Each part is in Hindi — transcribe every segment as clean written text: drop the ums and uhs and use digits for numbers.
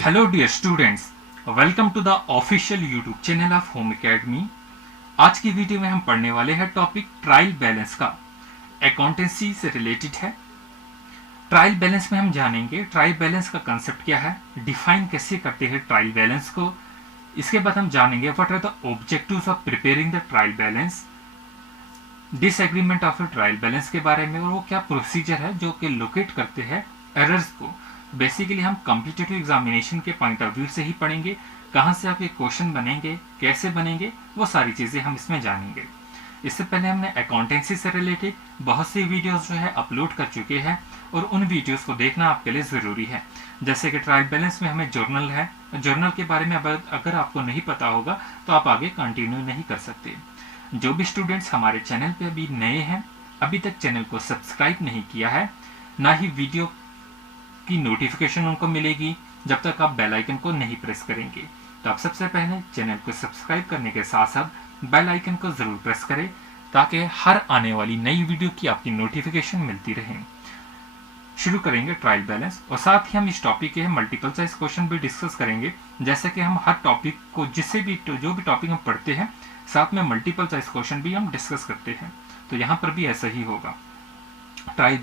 Hello dear students, welcome to the official YouTube channel of Home Academy. आज की वीडियो में हम पढ़ने वाले हैं टॉपिक ट्रायल बैलेंस का। अकाउंटेंसी से रिलेटेड है। ट्रायल बैलेंस में हम जानेंगे ट्रायल बैलेंस का कंसेप्ट क्या है, डिफाइन कैसे करते हैं ट्रायल बैलेंस को। इसके बाद हम जानेंगे what are the objectives of preparing the trial balance, disagreement of trial balance के बारे में, और वो क्या प्रोसीजर है जो कि लोकेट करते हैं एरर्स को। बेसिकली हम कॉम्पिटिटिव एग्जामिनेशन के पॉइंट ऑफ व्यू से ही पढ़ेंगे, कहाँ से आपके क्वेश्चन बनेंगे, कैसे बनेंगे, वो सारी चीज़ें हम इसमें जानेंगे। इससे पहले हमने अकाउंटेंसी से रिलेटेड बहुत सी वीडियोस जो है अपलोड कर चुके हैं और उन वीडियोस को देखना आपके लिए ज़रूरी है। जैसे कि ट्रायल बैलेंस में हमें जर्नल है, जर्नल के बारे में अगर आपको नहीं पता होगा तो आप आगे कंटिन्यू नहीं कर सकते। जो भी स्टूडेंट्स हमारे चैनल पे अभी नए हैं, अभी तक चैनल को सब्सक्राइब नहीं किया है, ना ही वीडियो की नोटिफिकेशन उनको मिलेगी जब तक आप बेल आइकन को नहीं प्रेस करेंगे। तो आप सबसे पहले चैनल को सब्सक्राइब करने के साथ साथ बेल आइकन को जरूर प्रेस करें ताकि हर आने वाली नई वीडियो की आपकी नोटिफिकेशन मिलती रहे। शुरू करेंगे ट्रायल बैलेंस, और साथ ही हम इस टॉपिक के मल्टीपल चॉइस क्वेश्चन भी डिस्कस करेंगे। जैसे कि हम हर टॉपिक को जो भी टॉपिक हम पढ़ते हैं साथ में मल्टीपल चॉइस क्वेश्चन भी हम डिस्कस करते हैं, तो यहाँ पर भी ऐसा ही होगा। ट्रायल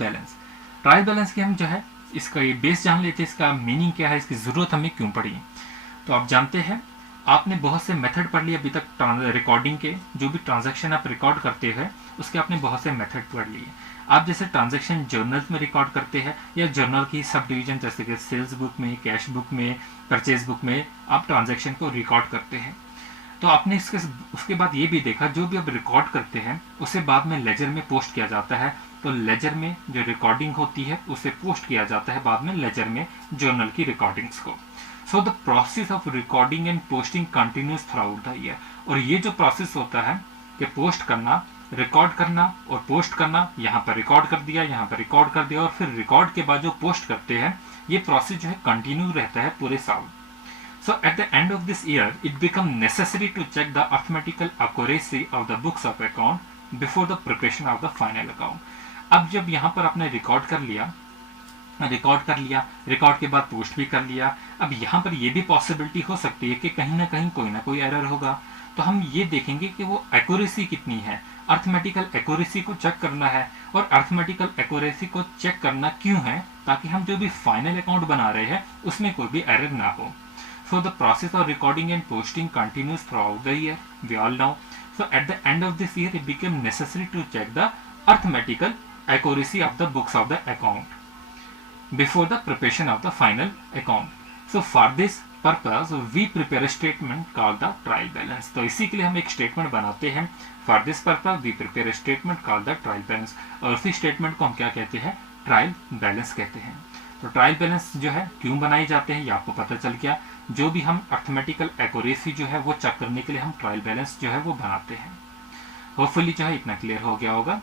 बैलेंस की हम जो है इसका ये बेस जान लेते हैं, इसका मीनिंग क्या है, इसकी ज़रूरत हमें क्यों पड़ी। तो आप जानते हैं आपने बहुत से मेथड पढ़ लिए अभी तक, रिकॉर्डिंग के जो भी ट्रांजैक्शन आप रिकॉर्ड करते हैं उसके आपने बहुत से मेथड पढ़ लिए। आप जैसे ट्रांजैक्शन जर्नल्स में रिकॉर्ड करते हैं या जर्नल की सब डिवीजन जैसे कि सेल्स बुक में, कैश बुक में, परचेज बुक में आप ट्रांजैक्शन को रिकॉर्ड करते हैं। तो आपने उसके बाद ये भी देखा जो भी आप रिकॉर्ड करते हैं उसे बाद में लेजर में पोस्ट किया जाता है। तो लेजर में जो रिकॉर्डिंग होती है उसे पोस्ट किया जाता है बाद में लेजर में जर्नल की रिकॉर्डिंग्स को। So the process of recording and posting continuous through out the year. और ये जो प्रोसेस होता है कि पोस्ट करना, रिकॉर्ड करना और पोस्ट करना, यहाँ पर रिकॉर्ड कर दिया, यहाँ पर रिकॉर्ड कर दिया और फिर रिकॉर्ड के बाद जो पोस्ट करते हैं, ये प्रोसेस जो है कंटिन्यू रहता है पूरे साल। So at the end of this year, it become necessary to check the arithmetical accuracy of the books of account before the preparation of the final account. अब जब यहाँ पर आपने रिकॉर्ड कर लिया, रिकॉर्ड के बाद पोस्ट भी कर लिया, अब यहाँ पर ये भी पॉसिबिलिटी हो सकती है कि कहीं ना कोई एरर होगा। तो हम ये देखेंगे कि वो एक्यूरेसी कितनी है, अर्थमेटिकल एक्यूरेसी को चेक करना है। और अर्थमेटिकल एक्यूरेसी को चेक करना क्यों है, ताकि हम जो भी फाइनल अकाउंट बना रहे हैं उसमें कोई भी एरर ना हो। So the process of recording and posting continues throughout the year, we all know. So at the end of this year, it became necessary to check the arithmetical accuracy of the books of the account before the preparation of the final account. So for this purpose, we prepare a statement called the trial balance. तो इसी के लिए हम एक स्टेटमेंट बनाते हैं। For this purpose, we prepare a statement called the trial balance. और उसी स्टेटमेंट को हम क्या कहते हैं, ट्रायल बैलेंस कहते हैं। तो ट्रायल बैलेंस जो है क्यों बनाए जाते हैं ये आपको पता चल गया। जो भी हम अर्थमेटिकल एक्यूरेसी जो है वो चेक करने के लिए हम ट्रायल बैलेंस जो है वो बनाते हैं। होपफुली जो है इतना क्लियर हो गया होगा।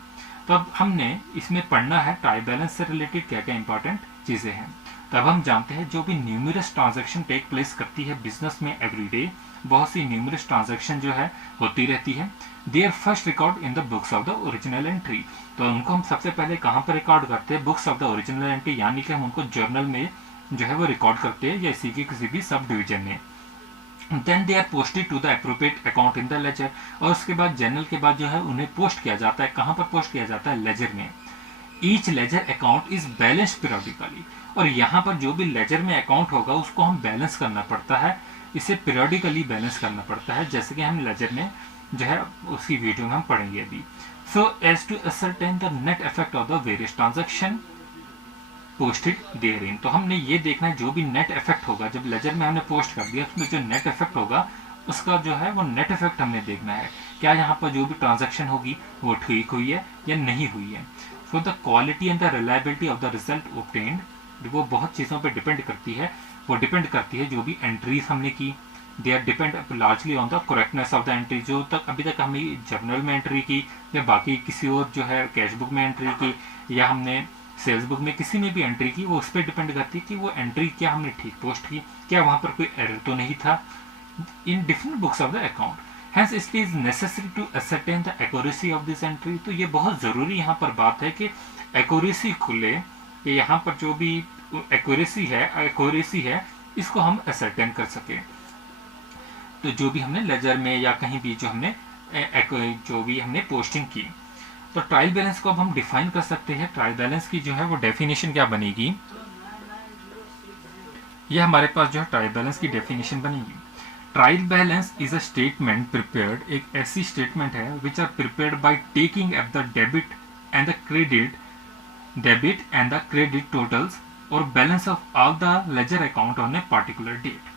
तो अब हमने इसमें पढ़ना है ट्रायल बैलेंस से रिलेटेड क्या क्या इंपॉर्टेंट चीज़ें हैं। तब हम जानते हैं जो भी न्यूमरस ट्रांजैक्शन टेक प्लेस करती है बिजनेस में एवरीडे, बहुत सी न्यूमरस ट्रांजैक्शन जो है होती रहती है। They are first record in the books of the original entry. तो उनको हम सबसे पहले कहाँ पर रिकॉर्ड करते हैं, books of the original entry, यानी कि हम उनको जर्नल में जो है वो रिकॉर्ड करते हैं या इसी की किसी भी सब डिवीजन में। Then they are posted to the appropriate account in the ledger. और उसके बाद जर्नल के बाद जो है उन्हें पोस्ट किया जाता है, कहाँ पर पोस्ट किया जाता है, लेजर में। Each ledger account is balance periodically. और यहाँ पर जो भी लेजर में अकाउंट होगा उसको हम बैलेंस करना पड़ता है, इसे पीरियडिकली बैलेंस करना पड़ता है, जैसे कि हम लेजर में जो है उसी वीडियो में हम पढ़ेंगे अभी। So as to ascertain the net effect of the various transaction posted therein. तो हमने ये देखना है जो भी नेट इफेक्ट होगा, जब लेजर में हमने पोस्ट कर दिया उसमें जो नेट इफेक्ट होगा उसका जो है वो नेट इफेक्ट हमने देखना है, क्या यहाँ पर जो भी ट्रांजैक्शन होगी वो ठीक हुई है या नहीं हुई है। So the quality and the reliability of the result obtained, वो बहुत चीज़ों पर डिपेंड करती है। वो डिपेंड करती है जो भी एंट्रीज हमने की, they are depend largely on the correctness of the entry. जो तक अभी तक हमने जर्नल में एंट्री की या बाकी किसी और जो है कैश बुक में एंट्री की या हमने सेल्स बुक में किसी में भी एंट्री की, वो उस पर डिपेंड करती है कि वो एंट्री क्या हमने ठीक पोस्ट की, क्या वहाँ पर कोई एरर तो नहीं था in different books of the account. Hence it is necessary to ascertain the accuracy of this entry. तो ये बहुत ज़रूरी यहाँ पर बात है कि एक्यूरेसी खुले, कि यहाँ पर जो भी एक्यूरेसी है इसको हम असर्टेन कर सके। तो जो भी हमने लेजर में या कहीं भी जो हमने जो भी हमने पोस्टिंग की, तो ट्रायल बैलेंस को अब हम डिफाइन कर सकते हैं। ट्रायल बैलेंस की जो है वो डेफिनेशन क्या बनेगी, ये हमारे पास जो है ट्रायल बैलेंस की डेफिनेशन बनेगी। Trial balance is a statement prepared, एक ऐसी स्टेटमेंट है which are prepared by taking up the debit and the credit totals और balance of all the ledger account on a particular date.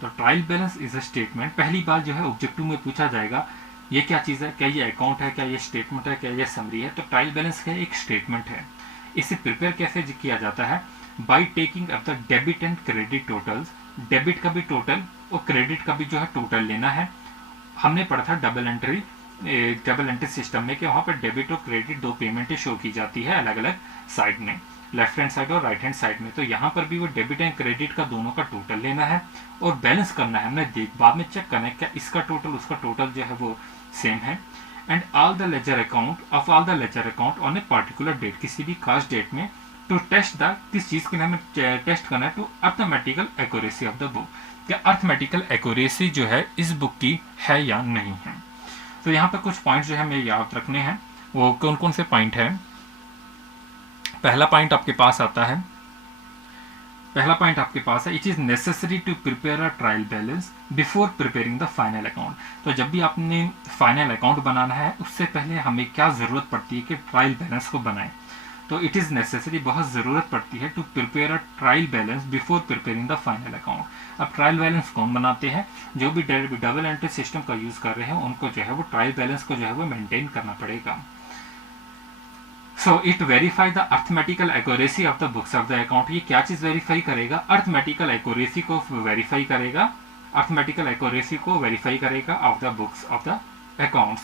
तो trial balance is a statement, पहली बार जो है ऑब्जेक्टिव में पूछा जाएगा ये क्या चीज़ है, क्या ये अकाउंट है, क्या ये स्टेटमेंट है, क्या ये समरी है। तो ट्रायल बैलेंस क्या एक स्टेटमेंट है। इसे प्रिपेयर कैसे किया जाता है, bye taking up the debit and credit totals, debit का भी टोटल और क्रेडिट का भी जो है टोटल लेना है। हमने पढ़ा था डबल एंट्री सिस्टम में कि वहाँ पर डेबिट और क्रेडिट दो पेमेंटें शो की जाती है अलग अलग साइड में, लेफ्ट हैंड साइड और राइट हैंड साइड में। तो यहाँ पर भी वो डेबिट एंड क्रेडिट का दोनों का टोटल लेना है और बैलेंस करना है। हमने बाद में चेक करना है क्या इसका टोटल उसका टोटल जो है वो सेम है। And all the ledger account on a particular date, किसी भी खास डेट में, टू टेस्ट द, किस चीज के लिए हमें टेस्ट करना है, to arithmetical accuracy of the book, क्या अर्थमेटिकल एक्यूरेसी जो है इस बुक की है या नहीं है। तो यहाँ पर कुछ पॉइंट जो है हमें याद रखने हैं। वो कौन कौन से पॉइंट है, पहला पॉइंट आपके पास आता है, it is necessary to prepare a trial balance before preparing the final account. तो जब भी आपने फाइनल अकाउंट बनाना है उससे पहले हमें क्या जरूरत पड़ती है कि ट्रायल बैलेंस को बनाएं। तो इट इज नेसेसरी, बहुत जरूरत पड़ती है to prepare a trial balance before preparing the final account. अब ट्रायल बैलेंस कौन बनाते हैं, जो भी डबल एंट्री सिस्टम का यूज कर रहे हैं उनको जो है वो ट्रायल बैलेंस को जो है वो मेंटेन करना पड़ेगा। So it verify the arithmetical accuracy of the books of the account. ये क्या चीज वेरीफाई करेगा, अर्थमेटिकल एक्यूरेसी को वेरीफाई करेगा, of the books of the accounts.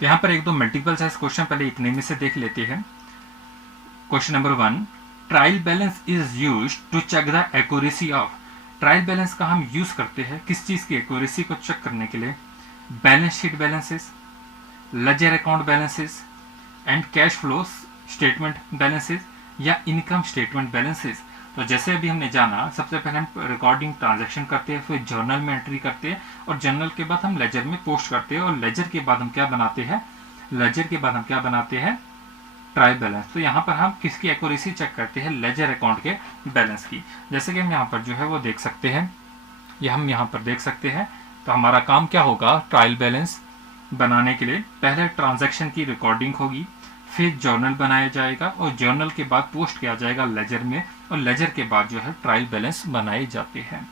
तो यहां पर एक दो मल्टीपल चॉइस क्वेश्चन पहले इतने में से देख लेते हैं। Question number 1, trial balance is used to check the accuracy of. Trial balance का हम यूज करते हैं किस चीज की एक्यूरेसी को चेक करने के लिए, balance sheet balances, ledger account balances and cash flow statement balances या इनकम स्टेटमेंट बैलेंसेस। तो जैसे अभी हमने जाना, सबसे पहले हम रिकॉर्डिंग ट्रांजैक्शन करते हैं, फिर जर्नल में एंट्री करते हैं और जर्नल के बाद हम लेजर में पोस्ट करते हैं और लेजर के बाद हम क्या बनाते हैं, ट्रायल बैलेंस। तो यहाँ पर हम किसकी एक्यूरेसी चेक करते हैं, लेजर अकाउंट के बैलेंस की। जैसे कि हम यहाँ पर जो है वो देख सकते हैं, तो हमारा काम क्या होगा, ट्रायल बैलेंस बनाने के लिए पहले ट्रांजैक्शन की रिकॉर्डिंग होगी, फिर जर्नल बनाया जाएगा और जर्नल के बाद पोस्ट किया जाएगा लेजर में और लेजर के बाद जो है ट्रायल बैलेंस बनाए जाते हैं।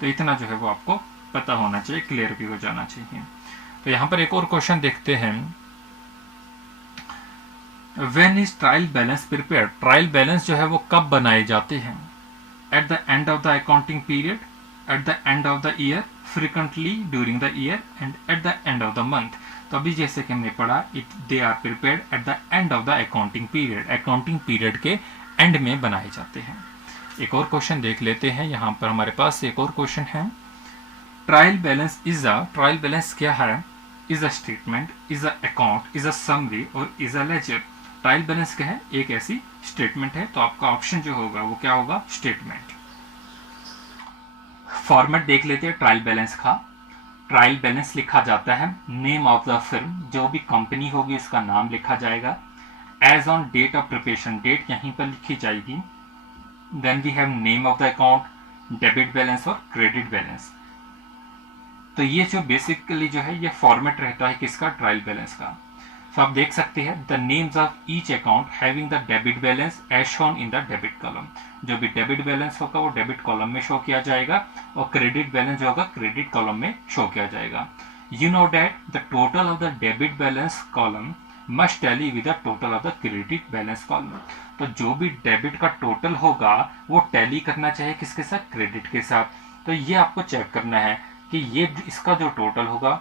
तो इतना जो है वो आपको पता होना चाहिए, क्लियर भी हो जाना चाहिए। तो यहाँ पर एक और क्वेश्चन देखते हैं, when is trial balance prepare. Trial balance जो है वो कब बनाए जाते हैं, at the end of the accounting period, at the end of the year, frequently during the year and at the end of the month. तो अभी जैसे कि हमने पढ़ा, they are prepared at the end of the accounting period, accounting period के एंड में बनाए जाते हैं। एक और क्वेश्चन देख लेते हैं, यहाँ पर हमारे पास एक और क्वेश्चन है, ट्रायल बैलेंस क्या है, is a statement, is a account, is a summary और is a ledger. Trial balance क्या है, एक ऐसी स्टेटमेंट है, तो आपका ऑप्शन जो होगा वो क्या होगा, स्टेटमेंट। फॉर्मेट देख लेते हैं ट्रायल बैलेंस का। ट्रायल बैलेंस लिखा जाता है, नेम ऑफ द फर्म, जो भी कंपनी होगी उसका नाम लिखा जाएगा, as on date of preparation, date यहीं पर लिखी जाएगी। Then we have name of the account, debit balance और क्रेडिट बैलेंस। तो ये जो बेसिकली जो है ये फॉर्मेट रहता है किसका, ट्रायल बैलेंस का। तो आप देख सकते हैं, the names of each account having the debit balance as shown in the debit column. जो भी डेबिट बैलेंस होगा वो डेबिट कॉलम में शो किया जाएगा और क्रेडिट बैलेंस जो होगा क्रेडिट कॉलम में शो किया जाएगा। You know that the total of the debit balance column must tally with the total of the credit balance column. तो जो भी डेबिट का टोटल होगा वो टैली करना चाहिए किसके साथ, क्रेडिट के साथ। तो ये आपको चेक करना है कि ये इसका जो टोटल होगा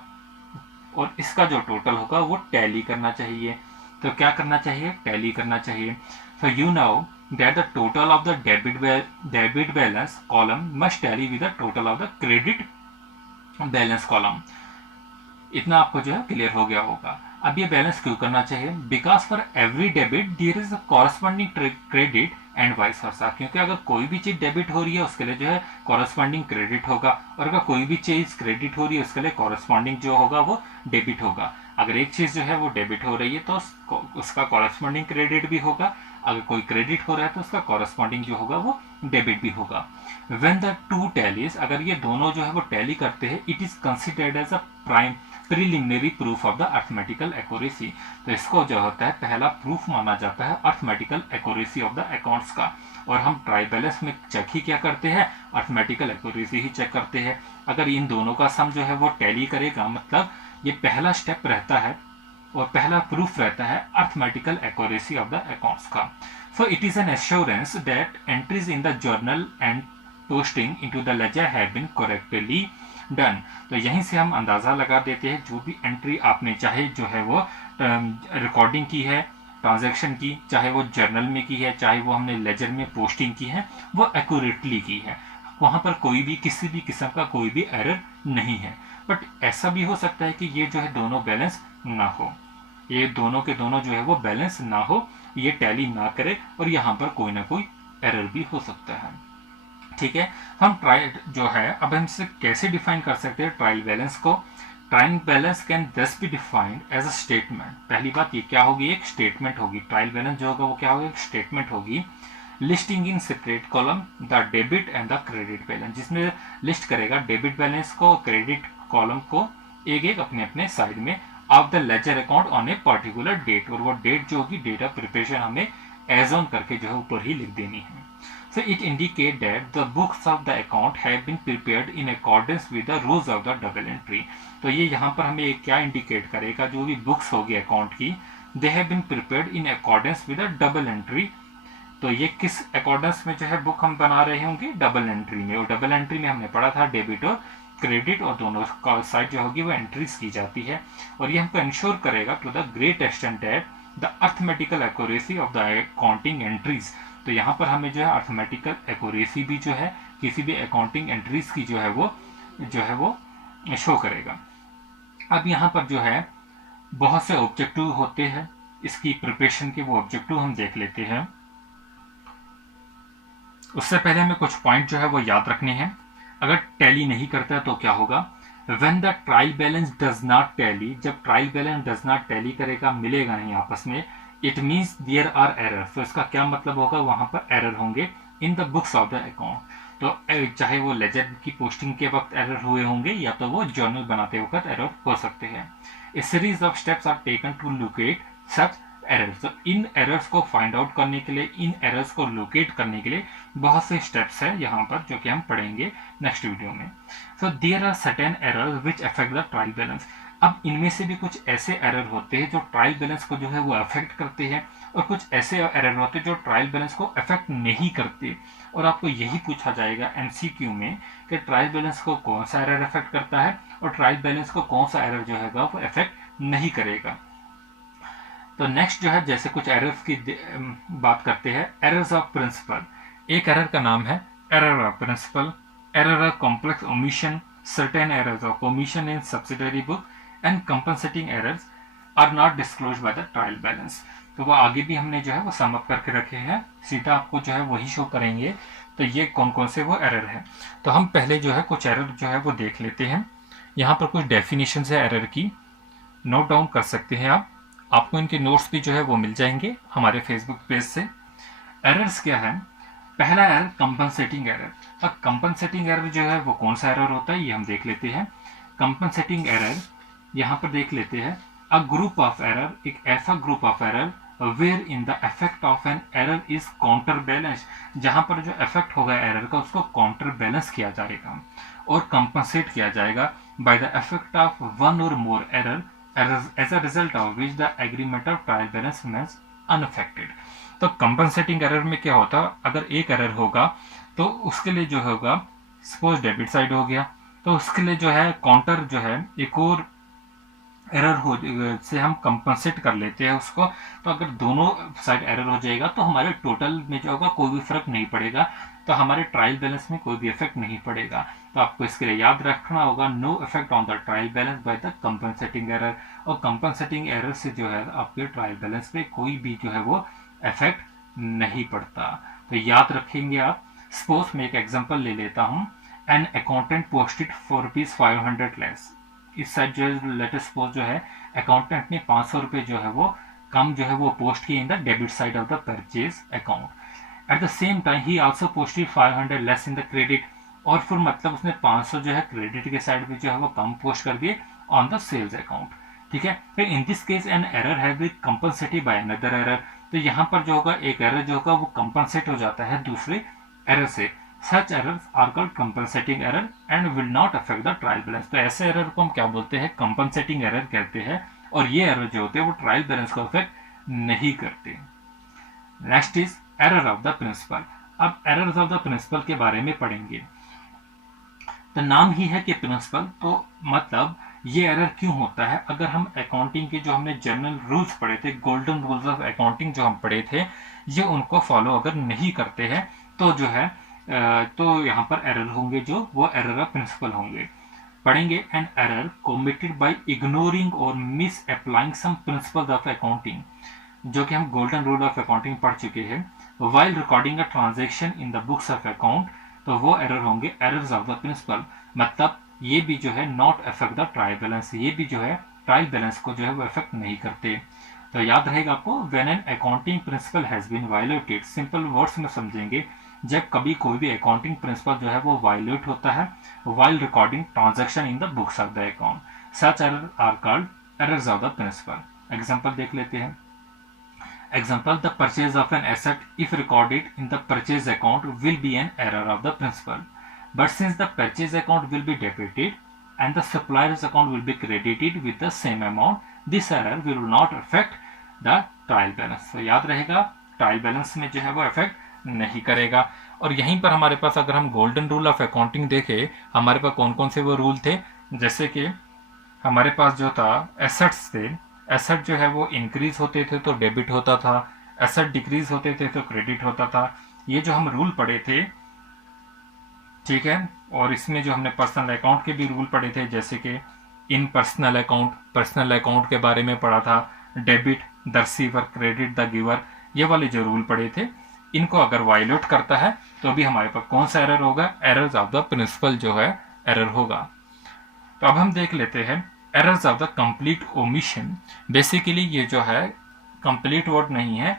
और इसका जो टोटल होगा वो टैली करना चाहिए। तो क्या करना चाहिए, टैली करना चाहिए। So you know that the total of the debit balance column must tally with the total of the credit balance column. इतना आपको जो है क्लियर हो गया होगा। अब ये बैलेंस क्यों करना चाहिए, because for every debit there is a corresponding credit and vice versa, क्योंकि अगर कोई भी चीज डेबिट हो रही है उसके लिए जो है कॉरस्पॉन्डिंग क्रेडिट होगा, और अगर कोई भी चीज क्रेडिट हो रही है उसके लिए कॉरस्पॉन्डिंग जो होगा वो डेबिट होगा। अगर एक चीज जो है वो डेबिट हो रही है तो उसका कॉरस्पॉन्डिंग क्रेडिट भी होगा, अगर कोई क्रेडिट हो रहा है तो उसका कॉरस्पॉन्डिंग जो होगा वो डेबिट भी होगा। व्हेन द टू टैलीज, अगर ये दोनों जो है वो टैली करते हैं, it is considered as a prime preliminary proof of the arithmetical accuracy. तो इसको जो होता है पहला प्रूफ माना जाता है arithmetical accuracy of the accounts का। और हम ट्राई बैलेंस में चेक ही क्या करते हैं, अर्थमेटिकल एक्यूरेसी ही चेक करते हैं। अगर इन दोनों का सम जो है वो टैली करेगा, मतलब ये पहला स्टेप रहता है और पहला प्रूफ रहता है arithmetical accuracy of the accounts का। So it is an assurance that entries in the journal and posting into the ledger have been correctly done. तो यहीं से हम अंदाजा लगा देते हैं जो भी एंट्री आपने चाहे जो है वो रिकॉर्डिंग की है ट्रांजैक्शन की, चाहे वो जर्नल में की है, चाहे वो हमने लेजर में पोस्टिंग की है, वो एक्यूरेटली की है, वहां पर कोई भी किसी भी किस्म का कोई भी एरर नहीं है। बट ऐसा भी हो सकता है कि ये जो है दोनों बैलेंस ना हो, ये दोनों के दोनों जो है वो बैलेंस ना हो, ये टैली ना करे और यहाँ पर कोई ना कोई एरर भी हो सकता है। ठीक है, हम ट्रायल जो है अब हम इसे कैसे डिफाइन कर सकते हैं ट्रायल बैलेंस को। Trial balance can thus be defined as a statement. पहली बात ये क्या होगी, एक स्टेटमेंट होगी। ट्रायल बैलेंस जो होगा वो क्या होगा, एक स्टेटमेंट होगी listing in separate column the debit and the credit balance, जिसमें लिस्ट करेगा डेबिट बैलेंस को, क्रेडिट कॉलम को एक एक अपने अपने साइड में of the ledger account on a particular date. और वो डेट जो होगी डेट ऑफ प्रिपरेशन हमें एज ऑन करके जो है ऊपर ही लिख देनी है। So it indicates that the books of the account have been prepared in accordance with the rules of the double entry। तो ये यहाँ पर हमें क्या इंडिकेट करेगा, जो भी बुक्स होगी अकाउंट की, they have been prepared in accordance with the double entry। तो ये किस अकॉर्डेंस में जो है बुक हम बना रहे होंगे, डबल एंट्री में। और डबल एंट्री में हमने पढ़ा था डेबिट और क्रेडिट और दोनों साइड जो होगी वो एंट्रीज की जाती है। और ये हमको इंश्योर करेगा to the great extent that the arithmetical accuracy of the accounting entries. तो यहाँ पर हमें जो है अर्थमेटिकल एक्यूरेसी भी जो है किसी भी अकाउंटिंग एंट्रीज की जो है वो शो करेगा। अब यहाँ पर जो है बहुत से ऑब्जेक्टिव होते हैं इसकी प्रिपरेशन के, वो ऑब्जेक्टिव हम देख लेते हैं। उससे पहले हमें कुछ पॉइंट जो है वो याद रखने हैं। अगर टैली नहीं करता तो क्या होगा, when the trial balance does not tally, जब trial balance does not tally करेगा, मिलेगा नहीं आपस में, it means there are error. तो इसका क्या मतलब होगा, वहां पर एरर होंगे in the books of the account. तो चाहे वो लेजर की पोस्टिंग के वक्त एरर हुए होंगे या तो वो जर्नल बनाते वक्त एरर हो सकते हैं। A series of steps are taken to locate such errors. तो इन एरर्स को फाइंड आउट करने के लिए, इन एरर्स को लोकेट करने के लिए बहुत से स्टेप्स है यहाँ पर जो कि हम पढ़ेंगे नेक्स्ट वीडियो में। So there are certain errors which affect the trial balance. अब इनमें से भी कुछ ऐसे एरर होते हैं जो ट्रायल बैलेंस को जो है वो अफेक्ट करते हैं, और कुछ ऐसे एरर होते हैं जो ट्रायल बैलेंस को अफेक्ट नहीं करते। और आपको यही पूछा जाएगा एमसीक्यू में कि ट्रायल बैलेंस को कौन सा एरर अफेक्ट करता है और ट्रायल बैलेंस को कौन सा एरर जो है वो अफेक्ट नहीं करेगा। तो नेक्स्ट जो है जैसे कुछ एरर्स की बात करते हैं, एरर्स ऑफ प्रिंसिपल। एक एरर का नाम है error of principle, error of complex omission, certain errors of omission in subsidiary book and compensating errors are not disclosed by the trial balance. तो वो आगे भी हमने जो है वो सम अप करके रखे हैं, सीधा आपको जो है वही शो करेंगे। तो ये कौन कौन से वो एरर है, तो हम पहले जो है कुछ एरर जो है वो देख लेते हैं। यहाँ पर कुछ डेफिनेशन है एरर की, नोट डाउन कर सकते हैं आप, आपको इनके नोट्स भी जो है वो मिल जाएंगे हमारे फेसबुक पेज से। एरर्स क्या है, पहला एरर कंपनसेटिंग एरर। अब कंपनसेटिंग एरर जो है वो कौन सा एरर होता है ये हम देख लेते हैं। कंपनसेटिंग एरर यहाँ पर देख लेते हैं, अ ग्रुप ऑफ एरर, एक ऐसा group of error where in the effect of an error is counter balance, जहां पर जो इफेक्ट होगा एरर का उसको काउंटर बैलेंस किया जाएगा और कंपनसेट किया जाएगा by the effect of one और मोर error as a result of which the agreement of trial balance remains unaffected। तो कंपनसेटिंग एरर में क्या होता है, अगर एक एरर होगा तो उसके लिए जो होगा, सपोज डेबिट साइड हो गया तो उसके लिए जो है काउंटर जो है एक और एरर हो से हम कंपनसेट कर लेते हैं उसको। तो अगर दोनों साइड एरर हो जाएगा तो हमारे टोटल में जो होगा कोई भी फर्क नहीं पड़ेगा, तो हमारे ट्रायल बैलेंस में कोई भी इफेक्ट नहीं पड़ेगा। तो आपको इसके लिए याद रखना होगा, no effect on the trial balance by the compensating error. और कंपनसेटिंग एरर से जो है आपके ट्रायल बैलेंस पे कोई भी जो है वो इफेक्ट नहीं पड़ता। तो याद रखेंगे आप। सपोज मैं एक एग्जांपल ले लेता हूं, an accountant posted for ₹500 less. इस साइड जो है लेटेस्ट सपोज जो है अकाउंटेंट ने 500 रुपये जो है वो कम जो है वो पोस्ट किए इन the debit side of the purchase account. At the same time he also posted 500 less in the credit, और फिर मतलब उसने 500 जो है क्रेडिट के साइड पे जो है वो कम पोस्ट कर दिए ऑन द सेल्स अकाउंट। ठीक है, फिर in this case an error have been compensated by another error. तो यहाँ पर जो होगा एक एरर जो होगा वो कंपनसेट हो जाता है दूसरे एरर से। Such errors are called compensating error and will not affect the trial balance. तो ऐसे एरर को हम क्या बोलते हैं, कंपनसेटिंग एरर कहते हैं, और ये एरर जो होते हैं वो ट्रायल बैलेंस को अफेक्ट नहीं करते। Next is error of the principle. अब एरर्स ऑफ द प्रिंसिपल के बारे में पढ़ेंगे। तो नाम ही है कि प्रिंसिपल, तो मतलब ये एरर क्यों होता है। अगर हम अकाउंटिंग के जो हमने जनरल रूल्स पढ़े थे, गोल्डन रूल्स ऑफ अकाउंटिंग जो हम पढ़े थे, ये उनको फॉलो अगर नहीं करते हैं तो जो है तो यहाँ पर एरर होंगे, जो वो एरर ऑफ प्रिंसिपल होंगे। पढ़ेंगे an error committed by ignoring और misapplying some principles of accounting, जो कि हम गोल्डन रूल ऑफ अकाउंटिंग पढ़ चुके हैं। While recording a transaction in the books of account, तो वो एरर होंगे एरर्स ऑफ द प्रिंसिपल। मतलब ये भी जो है not affect the trial balance, ये भी जो है ट्रायल बैलेंस को जो है वो अफेक्ट नहीं करते। तो याद रहेगा आपको, when an accounting principle has been violated, simple words में समझेंगे, जब कभी कोई भी अकाउंटिंग प्रिंसिपल जो है वो वायलेट होता है while recording transaction in the books of the account, such error are called errors of the principle. Example देख लेते हैं। Example, the purchase of an asset, if recorded in the purchase account, will be an error of the principal. But since the purchase account will be debited and the supplier's account will be credited with the same amount, this error will not affect the trial balance. तो याद रहेगा, ट्रायल बैलेंस में जो है वो अफेक्ट नहीं करेगा। और यहीं पर हमारे पास अगर हम गोल्डन रूल ऑफ अकाउंटिंग देखें, हमारे पास कौन कौन से वो रूल थे, जैसे कि हमारे पास जो था एसेट्स थे, एसेट जो है वो इंक्रीज होते थे तो डेबिट होता था, एसेट डिक्रीज होते थे तो क्रेडिट होता था। ये जो हम रूल पढ़े थे, ठीक है, और इसमें जो हमने पर्सनल अकाउंट के भी रूल पढ़े थे, जैसे कि इन पर्सनल अकाउंट के बारे में पढ़ा था, debit the receiver, credit the giver, ये वाले जो रूल पढ़े थे, इनको अगर वायलेट करता है तो भी हमारे पास कौन सा एरर होगा, एरर्स ऑफ द प्रिंसिपल जो है एरर होगा। तो अब हम देख लेते हैं errors of the complete omission. Basically ये जो है कंप्लीट वर्ड नहीं है,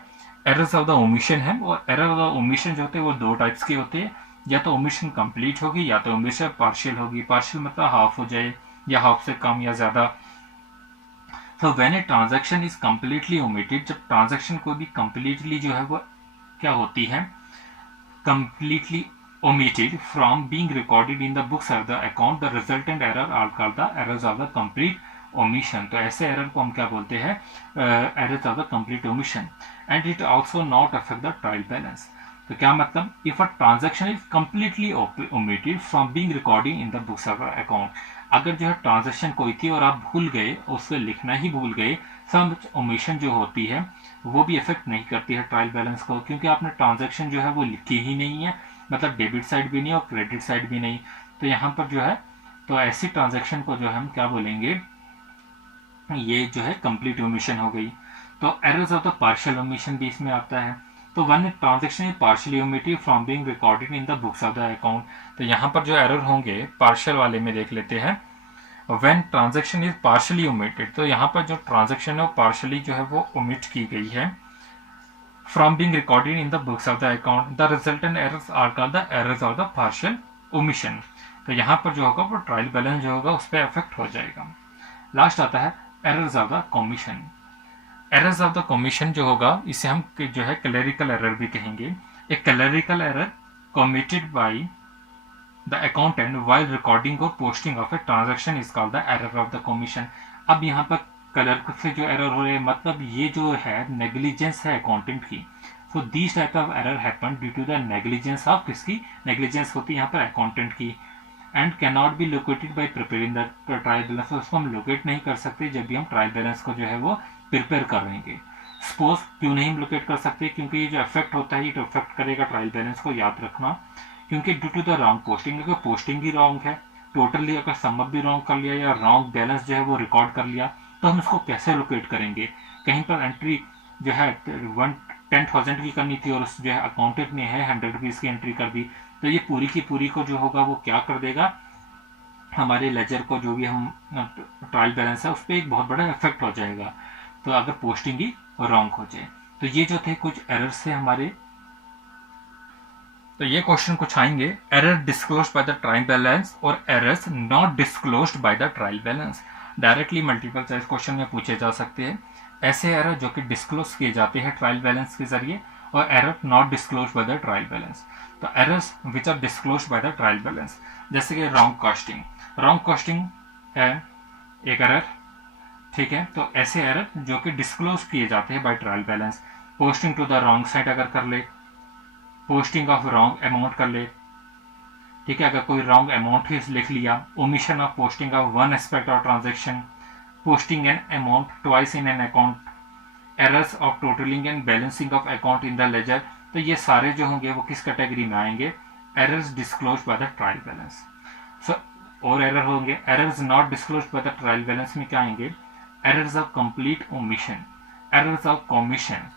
एरर्स ऑफ द ओमिशन है। और एरर ऑफ द ओमिशन जो होते हैं वो दो टाइप्स के होते हैं, या तो ओमिशन कंप्लीट होगी या तो ओमिशन पार्शियल होगी। पार्शियल मतलब हाफ हो जाए या हाफ से कम या ज्यादा। तो when A transaction is completely omitted, जब ट्रांजैक्शन को भी कंप्लीटली जो है वो क्या होती है, completely omitted from being recorded in the books of the account, the resultant error are called the errors of the complete omission. तो ऐसे एरर को हम क्या बोलते हैं, errors of the complete omission, and it also not affect the trial balance. तो क्या मतलब, if a transaction is completely omitted from being recorded in the books of the account, अगर जो है ट्रांजेक्शन कोई थी और आप भूल गए, उससे लिखना ही भूल गए, सम ओमिशन जो होती है वो भी इफेक्ट नहीं करती है ट्रायल बैलेंस को, क्योंकि आपने ट्रांजेक्शन जो है वो लिखी ही नहीं है, मतलब डेबिट साइड भी नहीं और क्रेडिट साइड भी नहीं। तो यहाँ पर जो है तो ऐसी ट्रांजैक्शन को जो है हम क्या बोलेंगे, ये जो है कंप्लीट ओमिशन हो गई। तो errors of the partial omission भी इसमें आता है। तो one transaction is partially omitted from being recorded in the books of the account. तो यहाँ पर जो एरर होंगे पार्शियल वाले में देख लेते हैं। When transaction is partially omitted, तो यहाँ पर जो ट्रांजैक्शन है वो पार्शियली जो है वो ओमिट की गई है from being recorded in the books of the account, the resultant errors are called the errors of the partial omission. तो यहाँ पर जो होगा वो ट्रायल बैलेंस जो होगा उस पर अफेक्ट हो जाएगा। लास्ट आता है errors of the commission. Errors of the commission जो होगा इसे हम जो है क्लेरिकल एरर भी कहेंगे। एक clerical error committed by the accountant while recording और posting of a transaction is called the error of the commission. अब यहाँ पर कलर से जो एरर हो रहे हैं, मतलब ये जो है नेग्लिजेंस है अकाउंटेंट की। So this type of error happen due to the negligence of, किसकी नेग्लिजेंस होती है यहाँ पर अकाउंटेंट की, and can not be located by preparing the trial balance. उसको हम लोकेट नहीं कर सकते जब भी हम ट्रायल बैलेंस को जो है वो प्रिपेयर कर रहेंगे। सपोज क्यों नहीं हम लोकेट कर सकते, क्योंकि ये जो इफेक्ट होता है ये इफेक्ट करेगा ट्रायल बैलेंस को, याद रखना। क्योंकि due to the wrong posting, अगर पोस्टिंग ही रॉन्ग है, टोटली अगर समअप भी रॉन्ग कर लिया या रॉन्ग बैलेंस जो है वो रिकॉर्ड कर लिया, तो हम इसको कैसे लोकेट करेंगे। कहीं पर एंट्री जो है 10,000 की करनी थी और उस जो है अकाउंटेंट ने है 100 रुपीज़ की एंट्री कर दी, तो ये पूरी की पूरी को जो होगा वो क्या कर देगा, हमारे लेजर को जो भी हम ट्रायल बैलेंस है उस पर एक बहुत बड़ा इफेक्ट हो जाएगा। तो अगर पोस्टिंग ही रॉन्ग हो जाए, तो ये जो थे कुछ एरर्स थे हमारे। तो ये क्वेश्चन कुछ आएंगे, error disclosed by the trial balance और errors not disclosed by the trial balance. Directly multiple choice question में पूछे जा सकते हैं ऐसे एरर जो कि डिस्क्लोज किए जाते हैं ट्रायल बैलेंस के जरिए, और error not disclosed by the trial balance. तो errors which are disclosed by the trial balance, जैसे कि रॉन्ग कॉस्टिंग। रॉन्ग कॉस्टिंग है एक एरर, ठीक है। तो ऐसे एरर जो कि डिस्क्लोज किए जाते हैं by trial balance, posting to the wrong side अगर कर ले, पोस्टिंग ऑफ रॉन्ग अमाउंट कर ले, ठीक है, अगर कोई रॉन्ग अमाउंट ही लिख लिया, omission of posting of one aspect of transaction, posting an amount twice in an account, errors of totalling and balancing of account in the ledger. तो ये सारे जो होंगे वो किस कैटेगरी में आएंगे, errors disclose by the trial balance. और एरर होंगे errors not disclose by the trial balance में क्या आएंगे, errors of complete omission, errors of commission,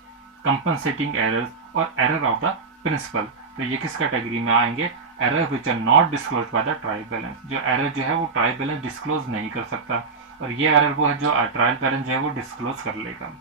compensating errors और एरर ऑफ द प्रिंसिपल। तो ये किस कैटेगरी में आएंगे, error which are not disclose by the trial balance. जो एरर जो है वो ट्रायल बैलेंस डिस्क्लोज नहीं कर सकता, और ये एरर वो है जो ट्रायल बैलेंस जो है वो डिस्क्लोज कर लेगा।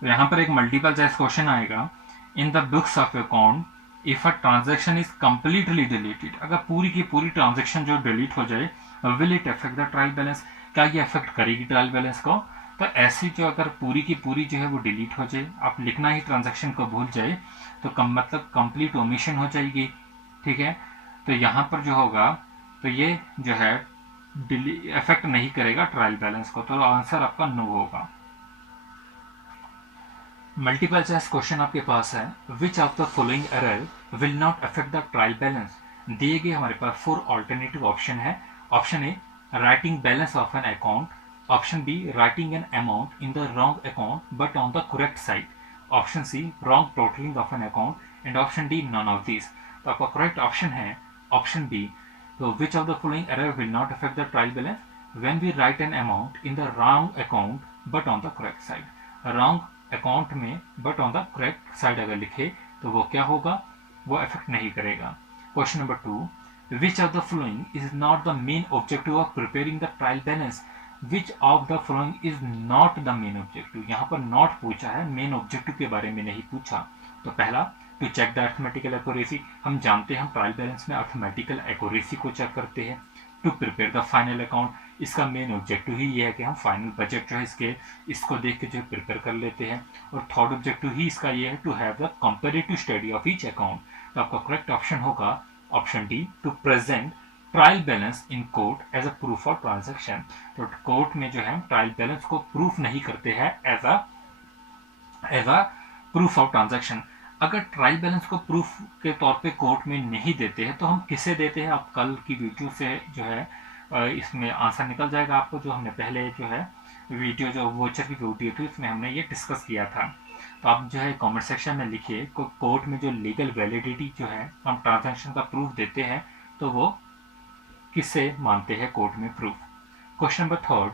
तो यहाँ पर एक मल्टीपल चॉइस क्वेश्चन आएगा, इन the books of account if a transaction is completely deleted, अगर पूरी की पूरी ट्रांजेक्शन जो डिलीट हो जाए, will it affect the trial balance, क्या ये अफेक्ट करेगी ट्रायल बैलेंस को। तो ऐसी जो अगर पूरी की पूरी जो है वो डिलीट हो जाए, आप लिखना ही ट्रांजेक्शन को भूल जाए, तो मतलब कंप्लीट ओमिशन हो जाएगी, ठीक है। तो यहाँ पर जो होगा तो ये जो है इफेक्ट नहीं करेगा ट्रायल बैलेंस को, तो आंसर आपका नो होगा। मल्टीपल चॉइस क्वेश्चन आपके पास है, which of the following error will not affect the trial balance. दिए गए हमारे पास 4 ऑल्टरनेटिव ऑप्शन है। Option A, writing balance of an account, option B, writing an amount in the wrong account but on the correct side, option C, wrong totalling of an account, and option D, none of these. तो आपका करेक्ट ऑप्शन है ऑप्शन बी। तो which of the following error will not affect the trial balance, when we write an amount in the wrong account but on the correct side. Wrong account में but on the correct side अगर लिखे तो वो क्या होगा, वो अफेक्ट नहीं करेगा। Question number 2, which of the following is not the main objective of preparing the trial balance. Which of the following is not the main objective, यहाँ पर नॉट पूछा है, मेन ऑब्जेक्टिव के बारे में नहीं पूछा। तो पहला, to check the arithmetical accuracy, हम जानते हैं हम ट्रायल बैलेंस में अर्थमेटिकल एक्यूरेसी को चेक करते हैं। To prepare the final account, इसका मेन ऑब्जेक्टिव ही ये है कि हम फाइनल बजट जो है इसको देख के जो प्रिपेयर कर लेते हैं। और थर्ड ऑब्जेक्टिव ही इसका ये है, to have the comparative study of each account. तो आपका करेक्ट ऑप्शन होगा option D, to present trial balance in court as a proof of transaction. तो कोर्ट में जो है ट्रायल बैलेंस को प्रूफ नहीं करते हैं as a proof of transaction. अगर ट्रायल बैलेंस को प्रूफ के तौर पे कोर्ट में नहीं देते हैं तो हम किसे देते हैं, आप कल की वीडियो से जो है इसमें आंसर निकल जाएगा आपको, जो हमने पहले जो है वीडियो जो वोचर की वीडियो थी उसमें हमने ये डिस्कस किया था। तो आप जो है कमेंट सेक्शन में लिखिए कोर्ट में जो लीगल वैलिडिटी जो है हम ट्रांजैक्शन का प्रूफ देते हैं तो वो किससे मानते हैं कोर्ट में proof. Question number 3,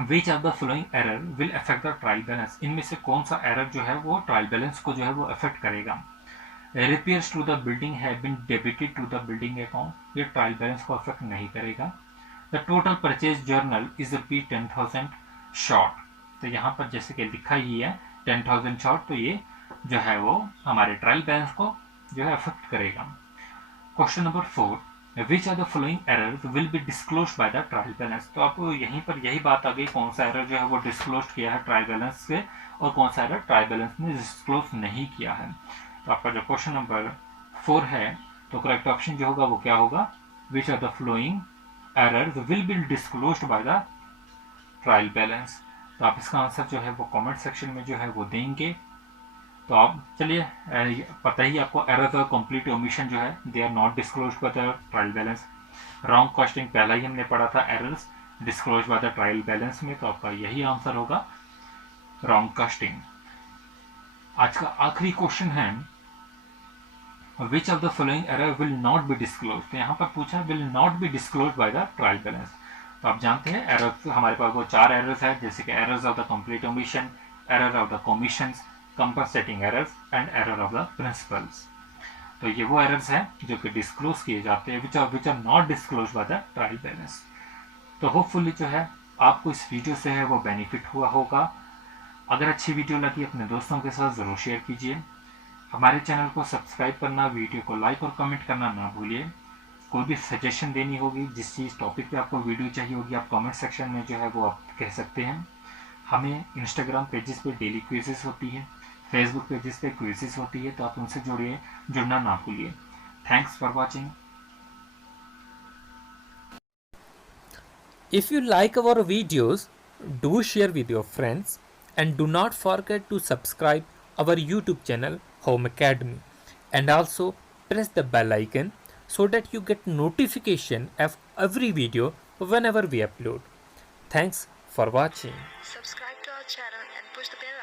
which of the following error will affect the trial balance, इनमें से कौन सा एरर जो है वो ट्रायल बैलेंस को जो है वो अफेक्ट करेगा। Repairs to the building have been debited to the building account, ये ट्रायल बैलेंस को अफेक्ट नहीं करेगा। The total purchase journal is be 10,000 short, तो यहाँ पर जैसे कि लिखा ही है 10,000 शॉर्ट, तो ये जो है वो हमारे ट्रायल बैलेंस को जो है अफेक्ट करेगा। Question number 4, which are the following errors will be disclose by the trial balance. तो आपको यहीं पर यही बात आ गई, कौन सा एरर जो है वो डिस्क्लोज किया है ट्रायल बैलेंस से और कौन सा एरर ट्रायल बैलेंस ने डिस्क्लोज नहीं किया है। तो आपका जो क्वेश्चन नंबर 4 है तो करेक्ट ऑप्शन जो होगा वो क्या होगा, which are the following errors will be disclosed by the trial balance. तो आप इसका आंसर जो है वो कमेंट सेक्शन में जो है वो देंगे। तो आप चलिए, पता ही आपको एरर और कंप्लीट ओमिशन जो है they are not disclosed by the trial balance. Wrong casting पहला ही हमने पढ़ा था, errors disclosed by the trial balance में, तो आपका यही आंसर होगा रॉन्ग कॉस्टिंग। आज का आखिरी क्वेश्चन है, which of the following error will not be disclose. तो यहाँ पर पूछा will not be disclose by the trial balance. तो आप जानते हैं एरर्स हमारे पास वो 4 एरर्स है, जैसे कि errors of the complete omission, error of the commissions, compensating errors and error of the principles. तो ये वो एरर्स हैं जो कि डिस्क्लोज किए जाते हैं, which are not disclose by the trial balance. तो होपफुली जो है आपको इस वीडियो से है वो बेनिफिट हुआ होगा। अगर अच्छी वीडियो लगी अपने दोस्तों के साथ ज़रूर शेयर कीजिए। हमारे चैनल को सब्सक्राइब करना, वीडियो को लाइक और कमेंट करना ना भूलिए। कोई भी सजेशन देनी होगी, जिस चीज़ टॉपिक पे आपको वीडियो चाहिए होगी, आप कमेंट सेक्शन में जो है वो आप कह सकते हैं। हमें इंस्टाग्राम पेजेस पे डेली क्विजेस होती है, फेसबुक पेजेस पे क्विजेस होती है, तो आप उनसे जुड़ना ना भूलिए। Thanks for watching. If you like our videos, do share with your friends and do not forget to subscribe our YouTube channel Home Academy and also press the bell icon so that you get notification of every video whenever we upload. Thanks for watching. Subscribe to our channel and push the bell